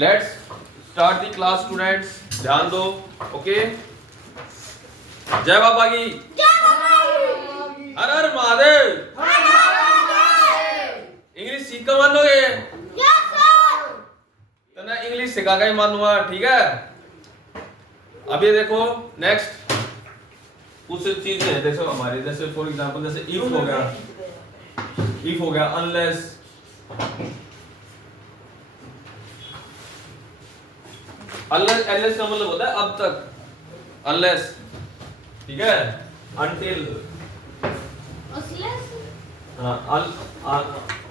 Let's start the class students, ध्यान दो। Okay, जय बाबा की, हर हर महादेव। इंग्लिश सीख कर मानोगे तो ना इंग्लिश सिखा कर ही मानूंगा, ठीक है। अभी देखो नेक्स्ट कुछ चीजें हैं, देखो हमारे जैसे फॉर एग्जांपल जैसे इफ हो गया अनलेस, अनलेस का मतलब होता है अब तक, अनलेस, ठीक है। अनटिल, हाँ,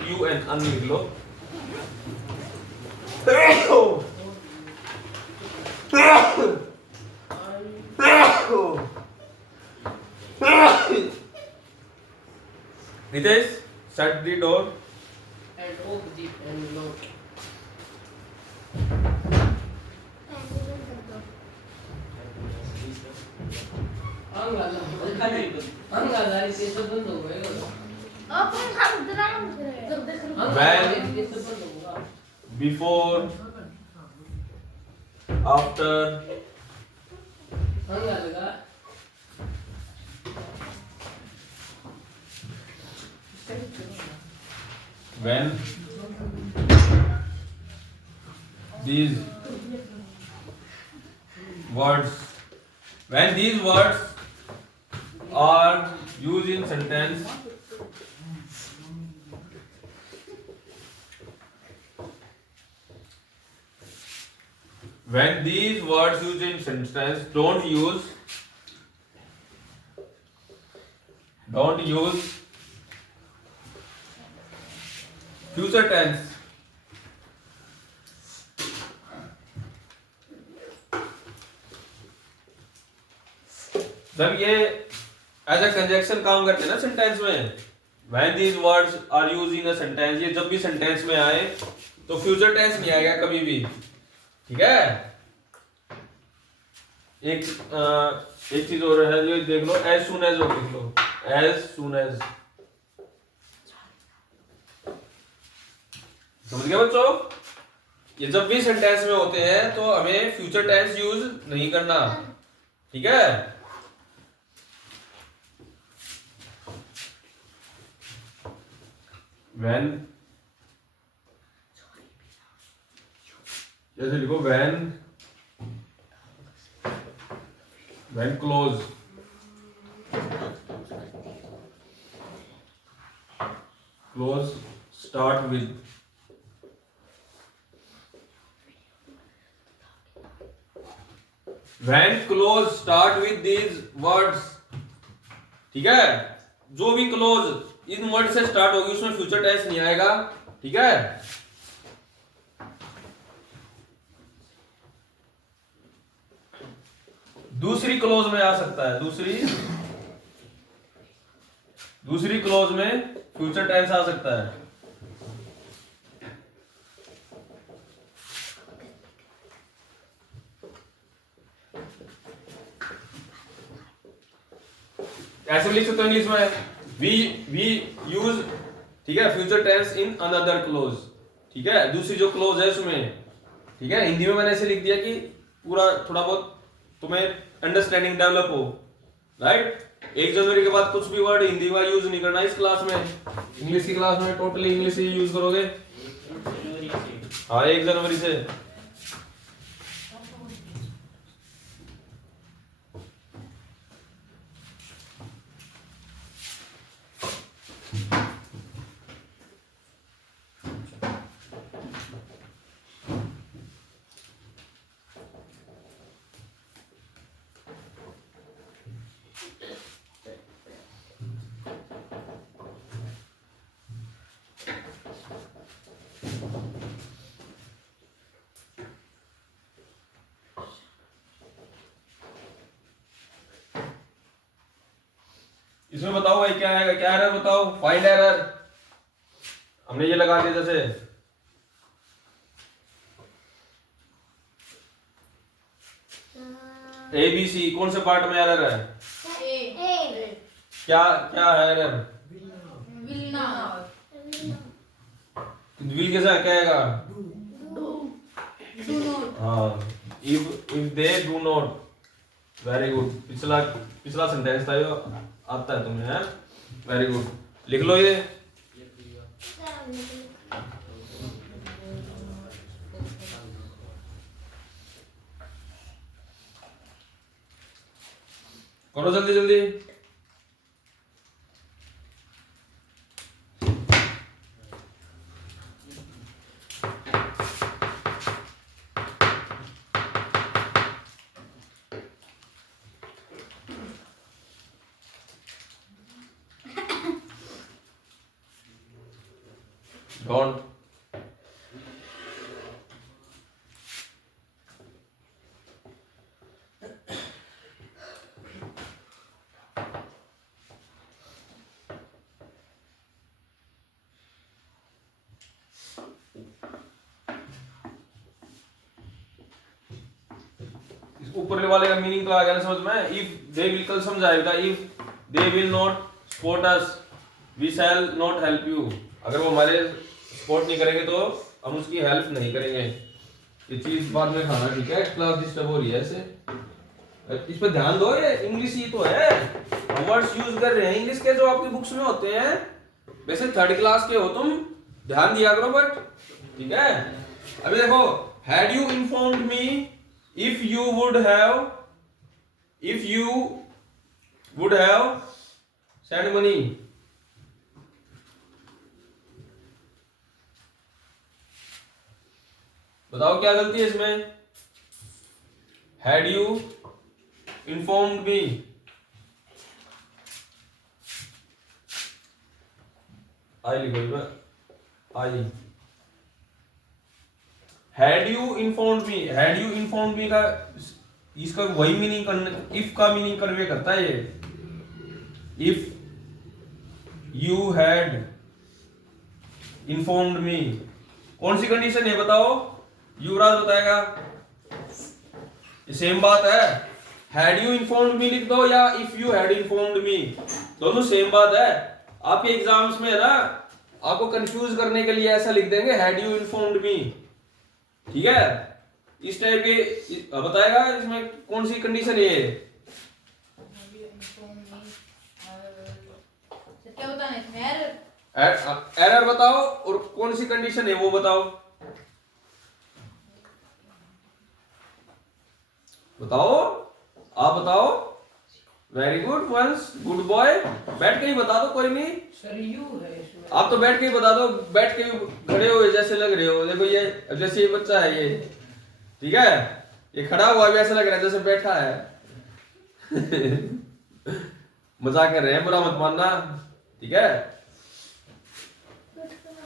यू एन अन लिख लो। Nitesh, shut the door. And open the and lock. अंगाला इसे तो बंद हो गएगा। अपन हम ड्राम When, before, after, अंगाला when these words are used in sentence, when these words used in sentence don't use future tense, जब ये एज अ कंजक्शन काम करते हैं ना सेंटेंस में, when these words are used in a sentence, ये जब भी सेंटेंस में आए तो फ्यूचर टेंस नहीं आएगा कभी भी, ठीक है। एक चीज और है, ये देख लो, as soon as और लिख लो, as soon as, समझ गए बच्चों। ये जब भी सेंटेंस में होते हैं तो हमें फ्यूचर टेंस यूज नहीं करना, ठीक है। when, जैसे लिखो when close, start with, when close start with these words, ठीक है। जो भी क्लोज इन वर्ड से स्टार्ट होगी उसमें फ्यूचर टेंस नहीं आएगा, ठीक है। दूसरी क्लोज में आ सकता है, दूसरी क्लोज में फ्यूचर टेंस आ सकता है। ऐसे लिख सकते हो इंग्लिश में, वी यूज, ठीक है, future tense in another clause, ठीक है, दूसरी जो क्लोज है उसमें, ठीक है। हिंदी में मैंने ऐसे लिख दिया कि पूरा थोड़ा बहुत तुम्हें अंडरस्टैंडिंग डेवलप हो, राइट। 1 जनवरी के बाद कुछ भी वर्ड हिंदी का यूज नहीं करना इस क्लास में, इंग्लिश की क्लास में टोटली इंग्लिश ही यूज करोगे। हाँ, 1 जनवरी से। इसमें बताओ भाई क्या है, क्या एरर बताओ, फाइल एरर हमने ये लगा दिया। जैसे ABC कौन से पार्ट में एरर है, क्या क्या है एरर, विल कैसा क्या आएगा, हाँ, if they do not, very good. पिछला सेंटेंस था ये, आता है तुम्हें, है वेरी गुड। लिख लो ये। करो जल्दी जल्दी। Don't। ऊपर वाले का मीनिंग तो आ गया ना समझ में। इफ दे विल, कल समझाएगा, if they will not support us we shall not help you. अगर वो हमारे सपोर्ट नहीं करेंगे तो हम उसकी हेल्प नहीं करेंगे। ये चीज बाद में खाना, ठीक है? क्लास डिस्टर्ब हो रही है ऐसे, इस पे ध्यान दो। ये इंग्लिश ही तो है, हम वर्ड्स यूज कर रहे हैं इंग्लिश के जो आपकी बुक्स में होते हैं। वैसे थर्ड क्लास के हो तुम, ध्यान दिया करो बट, ठीक है? अभी देखो, had you informed me if you would have sent money। बताओ क्या गलती है इसमें? had you informed me, आई लिखो, आई। Had you informed me, had you informed me का इसका वही मीनिंग करने, इफ का मीनिंग कन्वे करता है ये। इफ यू हैड इन्फॉर्म्ड मी, कौन सी कंडीशन है बताओ? युवराज बताएगा। सेम बात है, हैड यू इन्फॉर्म्ड मी लिख दो या इफ यू हैड इन्फॉर्म्ड मी, दोनों सेम बात है। आपके एग्जाम्स में है ना, आपको कंफ्यूज करने के लिए ऐसा लिख देंगे, हैड यू इन्फॉर्म्ड मी, ठीक है? इस टाइप के बताएगा इसमें कौन सी कंडीशन है। क्या बताना है? एरर बताओ और कौन सी कंडीशन है वो बताओ। बताओ, आप बताओ। Very good ones, good boy. बैठ के ही बता दो, कोई नहीं। सर यू है इसमें। आप तो बैठ के ही बता दो, बैठ के खड़े हुए जैसे लग रहे हो। देखो ये जैसे ये बच्चा है ये, ठीक है? ये खड़ा हुआ भी ऐसा लग रहा है जैसे बैठा है। मजाक कर रहे हैं, बुरा मत मानना, ठीक है?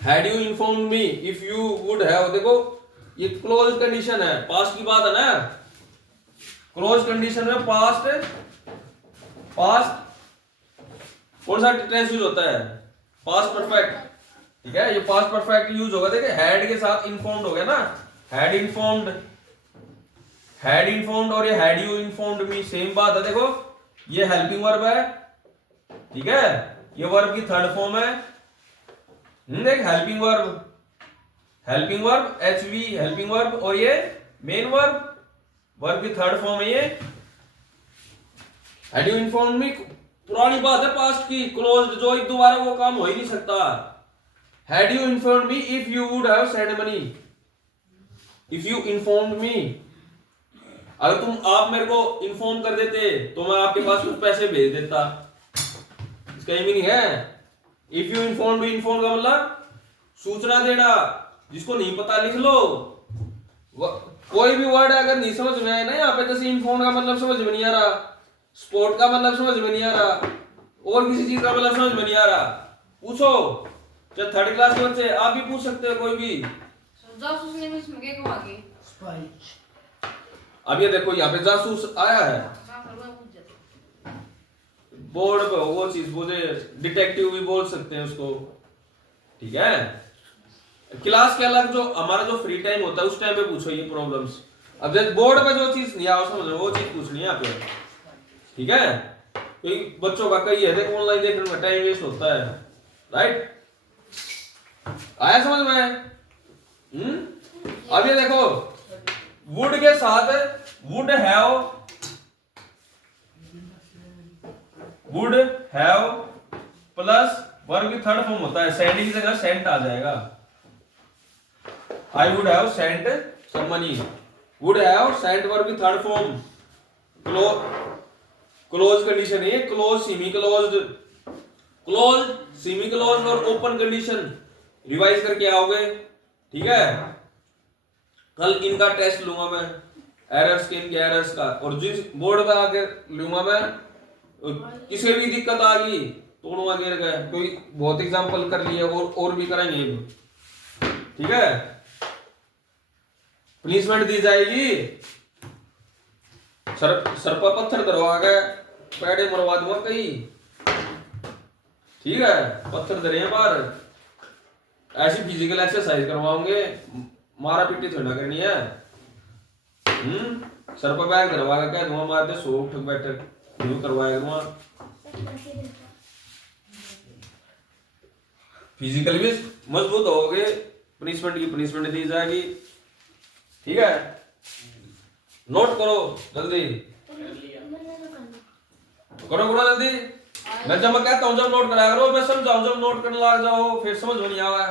Had you informed me, if you would have, देखो ये क्लोज कंडीशन है, पास्ट की बात है ना। क्लोज कंडीशन में पास्ट कौन सा टेंस यूज होता है? पास्ट परफेक्ट, ठीक है? ये पास्ट परफेक्ट यूज होगा। देखिए हैड के साथ इन्फॉर्म्ड हो गया ना, हैड इन्फॉर्म्ड और ये had you informed me, same बात है। देखो ये हेल्पिंग वर्ब है, ठीक है? ये वर्ब की थर्ड फॉर्म है। देख helping verb HV helping verb, और ये मेन वर्ब की थर्ड फॉर्म है ये। हैड यू इन्फॉर्म्ड मी पुरानी बात है पास्ट की, क्लोज्ड, जो एक दोबारा वो काम हो ही नहीं सकता। Had you informed me if you would have send money, if you informed मी, अगर आप मेरे को इन्फॉर्म कर देते तो मैं आपके पास कुछ पैसे भेज देता। इसका ये मीनिंग है। If you inform me, inform का मतलब सूचना देना। जिसको नहीं पता लिख लो। कोई भी वर्ड अगर नहीं समझ में आए ना यहाँ पे, जैसे इन्फॉर्म का मतलब समझ में नहीं आ रहा, स्पोर्ट का मतलब समझ में नहीं आ रहा, और किसी चीज का मतलब समझ में नहीं आ रहा, पूछो। चाहे थर्ड क्लास के बच्चे, आप भी पूछ सकते हो कोई भी। जासूस ने इसमें क्या कहा कि स्पाई। अब ये देखो यहाँ पे जासूस आया है, बोर्ड पे वो चीज बोले, डिटेक्टिव भी बोल सकते हैं उसको, ठीक है? क्लास के अलग जो हमारा जो फ्री टाइम होता है उस टाइम पे पूछो ये प्रॉब्लम्स। अब जब बोर्ड पे जो चीज नहीं आओ समझ लो, वो चीज पूछनी है यहाँ पे, ठीक है? तो बच्चों का कई है, देखो ऑनलाइन देखने में टाइम वेस्ट होता है, राइट? आया समझ में? अब ये देखो वुड के साथ वुड हैव प्लस वर्ब की थर्ड फॉर्म होता है, सेंड की जगह सेंट आ जाएगा। I would have sent some money, would have sent verb की थर्ड फॉर्म, क्लोज कंडीशन है, close semi closed, close semi close और ओपन कंडीशन रिवाइज करके आओगे, ठीक है। कल इनका टेस्ट लूंगा मैं, एरर्स के, इनके एरर्स का, और जिस बोर्ड पे आके लूंगा मैं, किसी भी दिक्कत आ गई तोड़वा गिर गए, कोई बहुत एग्जांपल कर लिए और भी करेंगे, ठीक है। पनिशमेंट दी जाएगी, सर पर पत्थर धरवा के पैडे मरवा दूंगा कहीं, ठीक है। पत्थर धरे हैं बाहर, ऐसी फिजिकल एक्सरसाइज करवाओगे, मारा पीटी थोड़ी ना करनी है। सर पर बैग धरवा के कह दूंगा मार दे 100 उठ बैठक शुरू करवाया दूंगा। फिजिकल भी मजबूत होगे, पनिशमेंट की पनिशमेंट दी जाएगी, ठीक है। नोट करो जल्दी, करो जल्दी। मैं जब मैं कहता हूँ जब नोट करा करो, मैं समझाऊं जब नोट करने लग जाओ फिर समझ में नहीं आवा।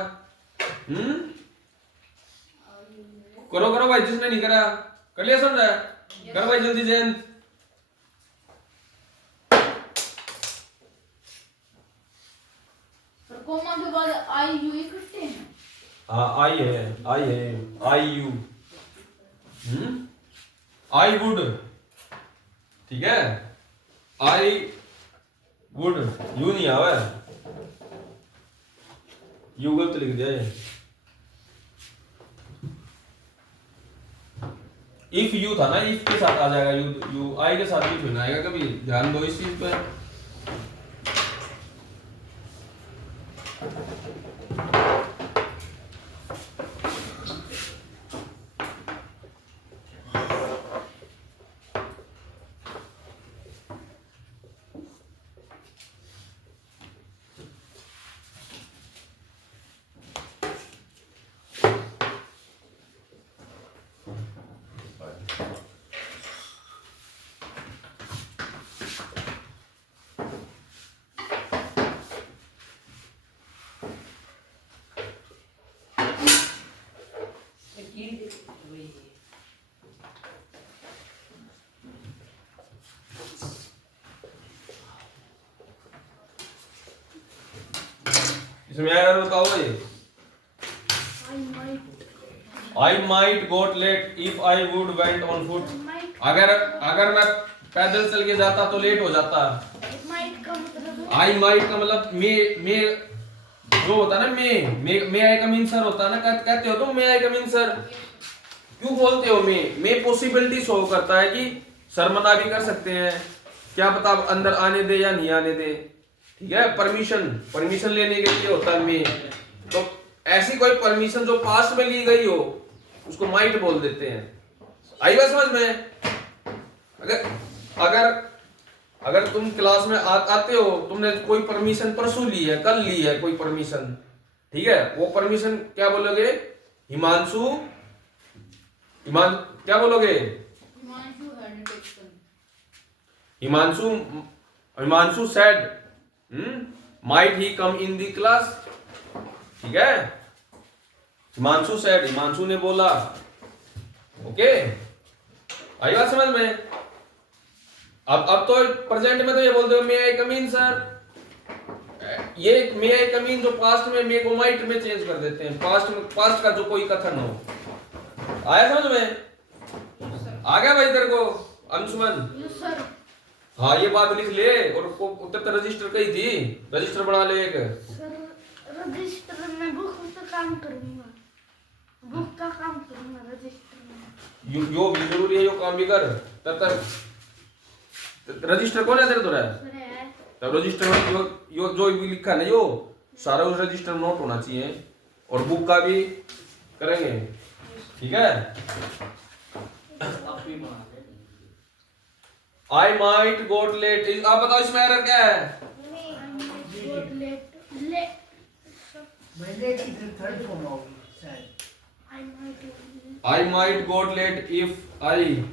करो भाई, जिसने नहीं करा कर लिया, समझा? कर भाई जल्दी जयंत। कोमा के बाद आई यू इकट्ठे हैं। हाँ आई है, आई यू, आई वुड, ठीक है। आई वुड, यू नहीं आवा, यू गलत लिख दिया है। इफ यू था ना, इफ के साथ आ जाएगा यू आई के साथ यू आएगा, कभी ध्यान दो इस चीज पे। इसमें एरर बताओ भाई। I might got late if I would went on foot। अगर मैं पैदल चल के जाता तो लेट हो जाता। I might का मतलब मे जो होता है ना, मे आई कम इन सर होता है ना, कहते हो तुम मे आई कम इन सर, क्यों बोलते हो मे पॉसिबिलिटी शो करता है कि सर मना भी कर सकते हैं, क्या पता अंदर आने दे या नहीं आने दे, ठीक है। परमिशन लेने के लिए होता है मे। तो ऐसी कोई परमिशन जो पास्ट में ली गई हो उसको माइट बोल देते हैं। आई बात समझ में? अगर तुम क्लास में आते हो, तुमने कोई परमिशन परसों ली है, कल ली है कोई परमिशन, ठीक है, वो परमिशन क्या बोलोगे? हिमांशु क्या बोलोगे? हिमांशु सेड माइट ही कम इन दी क्लास, ठीक है। हिमांशु सेड, हिमांशु ने बोला, ओके। आई बात समझ में? अब तो प्रेजेंट में तो ये बोलते हो मे आई कम इन सर, ये मे आई कम इन जो पास्ट में मे को माइट में चेंज कर देते हैं, पास्ट का जो कोई कथन हो। आया समझ में? आ गया भाई तेरे को अंशुमन? हाँ ये बात लिख ले, और उत्तर रजिस्टर कही थी, रजिस्टर बना ले एक। रजिस्टर में बुक का काम करूंगा, बुक का काम करूंगा रजिस्टर में। यो भी जरूरी है, यो काम भी कर। तब रजिस्टर कौन है तेरे? तो है तब रजिस्टर में यो जो भी लिखा है ना, यो सारा उस रजिस्टर में नोट होना चाहिए, और बुक का भी करेंगे, ठीक है। I might got late, आप बताओ इसमें एरर क्या है? लेट की थर्ड फॉर्म होगी शायद। I might I might got late if I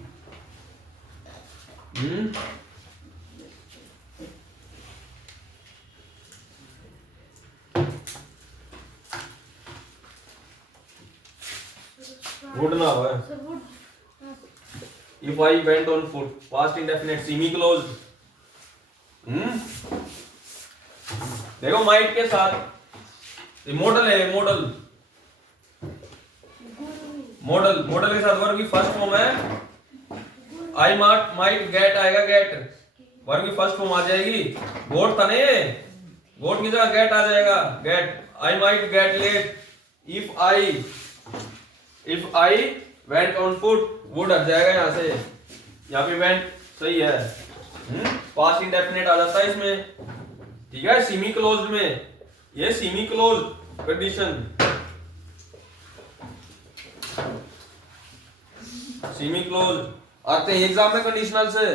would ना हो sir would if I went on foot past indefinite semi closed देखो might के साथ ये मॉडल है मॉडल के साथ वर्ब की फर्स्ट फॉर्म है आई माइट गेट आएगा गेट वर्ब की फर्स्ट फॉर्म आ जाएगी गोट था ना ये गोट की जगह गेट आ जाएगा get I might get late if I went on foot would हट जाएगा यहाँ से यहाँ पे वेंट सही है पास्ट इंडेफिनिट आ जाता है इसमें ठीक है सेमी क्लोज्ड में ये semi closed condition semi close आते हैं एग्जाम में कंडीशनल से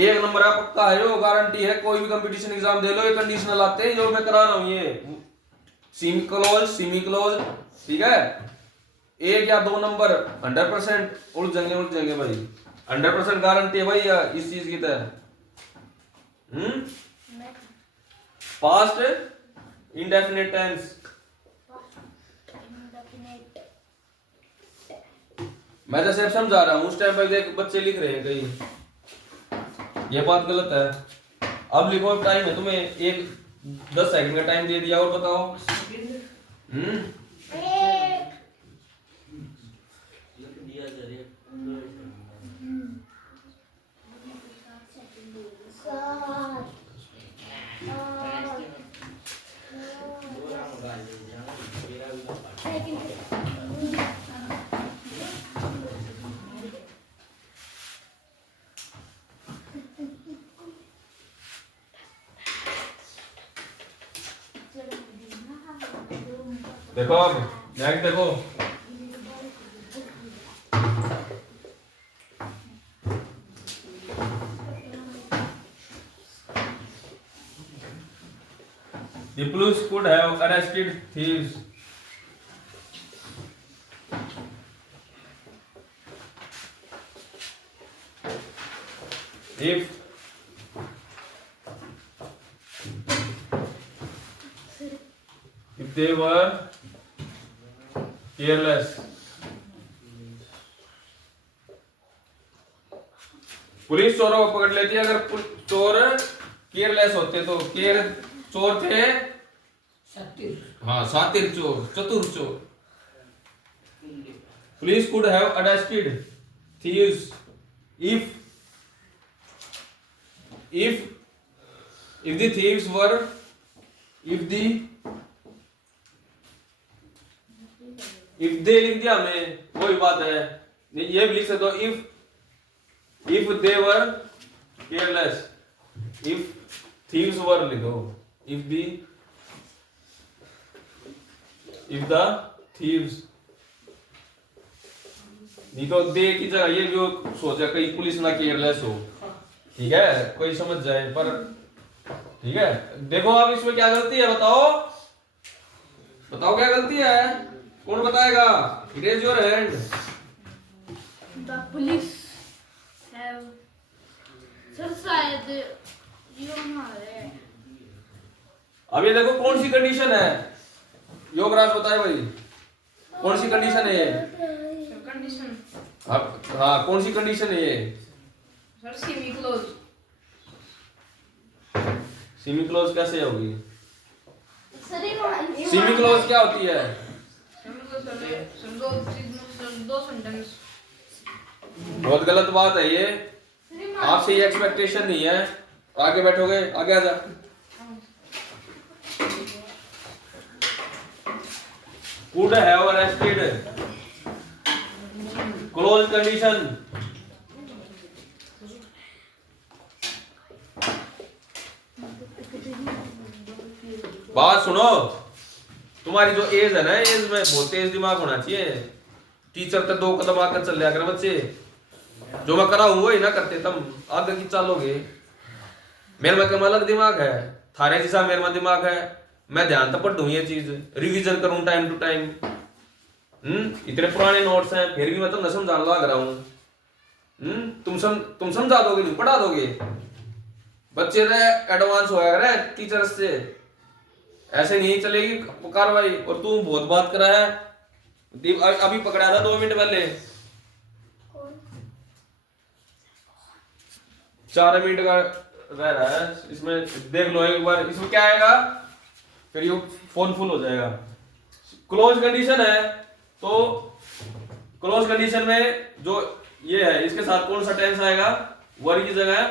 एक नंबर है पक्का है जो गारंटी है कोई भी कंपटीशन एग्जाम दे लो ये कंडीशनल आते हैं जो मैं करा रहा हूं ये सेमी क्लोज ठीक है एक या दो नंबर 100% उड़ जाएंगे भाई 100% गारंटी है भाई इस चीज की तरह पास्ट इंडेफिनिट टेंस मैं जैसे अब समझा रहा हूँ उस टाइम पर देख बच्चे लिख रहे हैं कहीं ये बात गलत है अब लिखो टाइम है तुम्हें एक 10 सेकंड का टाइम दे दिया और बताओ देखो अब नेक्स्ट देखो The police could have arrested thieves. If they were careless. Police चोरों को पकड़ लेती है अगर चोर केयरलेस होते तो चोर थे सातिर चोर चतुर चोर police could have arrested thieves if the thieves were if they लिख दिया हमने वही बात है ये भी लिख सकते हो if they were careless if thieves were लिखो if the thieves नहीं तो दे की जगह ये भी सोचा कहीं पुलिस ना केयरलेस हो ठीक है कोई समझ जाए पर ठीक है देखो आप इसमें क्या गलती है बताओ क्या गलती है कौन बताएगा raise your hand The police have शायद अब ये देखो कौन सी कंडीशन है योगराज बताए भाई कौन सी कंडीशन है ये कंडीशन हाँ कौन सी कंडीशन है ये sir semi close semi close कैसे होगी सर सेमी क्लोज क्या होती है दो सेंटेंस बहुत गलत बात है ये आपसे ये एक्सपेक्टेशन नहीं है आगे बैठोगे आगे आ जा could have arrested close condition बात सुनो तुम्हारी जो एज है ना एज में बहुत तेज दिमाग होना चाहिए टीचर तक 2 कदम आकर चल लिया कर बच्चे जो मैं कराऊं वही ना करते तुम आगे की चलोगे मेरे में कम अलग दिमाग है थारे जैसा मेरे में दिमाग है मैं ध्यान तो पढ़ दूं ये चीज रिवीजन करूं टाइम टू टाइम इतने पुराने नोट्स हैं फिर भी मैं तो न समझाने लग रहा हूँ। तुम समझा दोगे, तुम पढ़ा दोगे, बच्चे तो एडवांस हो गया टीचर से, ऐसे नहीं चलेगी कार्रवाई। और तू बहुत बात करा है, अभी पकड़ा था 2 मिनट पहले, 4 मिनट का रह रहा है इसमें, देख लो एक बार। इसमें क्या आएगा, फिर ये फोन फुल हो जाएगा। क्लोज कंडीशन है, तो क्लोज कंडीशन में जो ये है इसके साथ कौन सा टेंस आएगा, वर्ब की जगह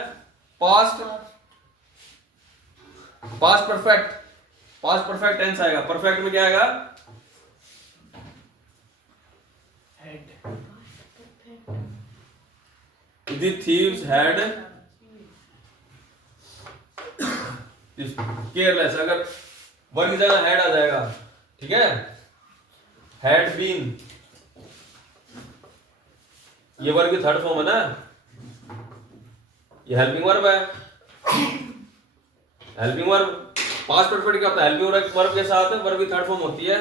पास्ट परफेक्ट टेंस आएगा। परफेक्ट में क्या आएगा, The thieves had केयरलेस, अगर वर्ब की जगह हैड आ जाएगा, ठीक है। हैड बीन, ये वर्ब की थर्ड फॉर्म है ना, ये हेल्पिंग वर्ब है। हेल्पिंग वर्ब पास्ट परफेक्ट क्या होता है, हेल्पिंग वर्ब के साथ वर्ब की थर्ड फॉर्म होती है।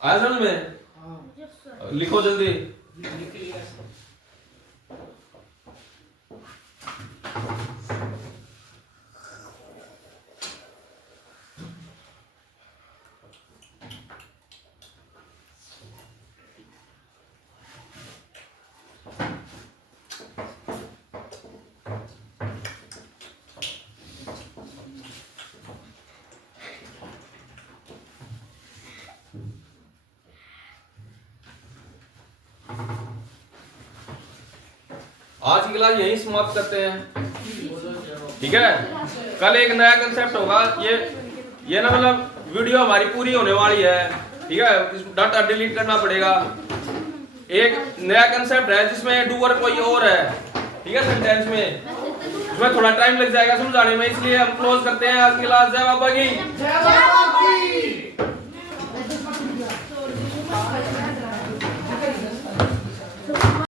आया समझ में? लिखो जल्दी। आज की क्लास यहीं समाप्त करते हैं, ठीक है। कल एक नया कंसेप्ट होगा, ये ना मतलब वीडियो हमारी पूरी होने वाली है, ठीक है। डाटा डिलीट करना पड़ेगा। एक नया कंसेप्ट है जिसमें डूअर कोई और है, ठीक है, सेंटेंस में। इसमें थोड़ा टाइम लग जाएगा समझाने में, इसलिए हम क्लोज करते हैं आज की क्लास। जय बाबा की।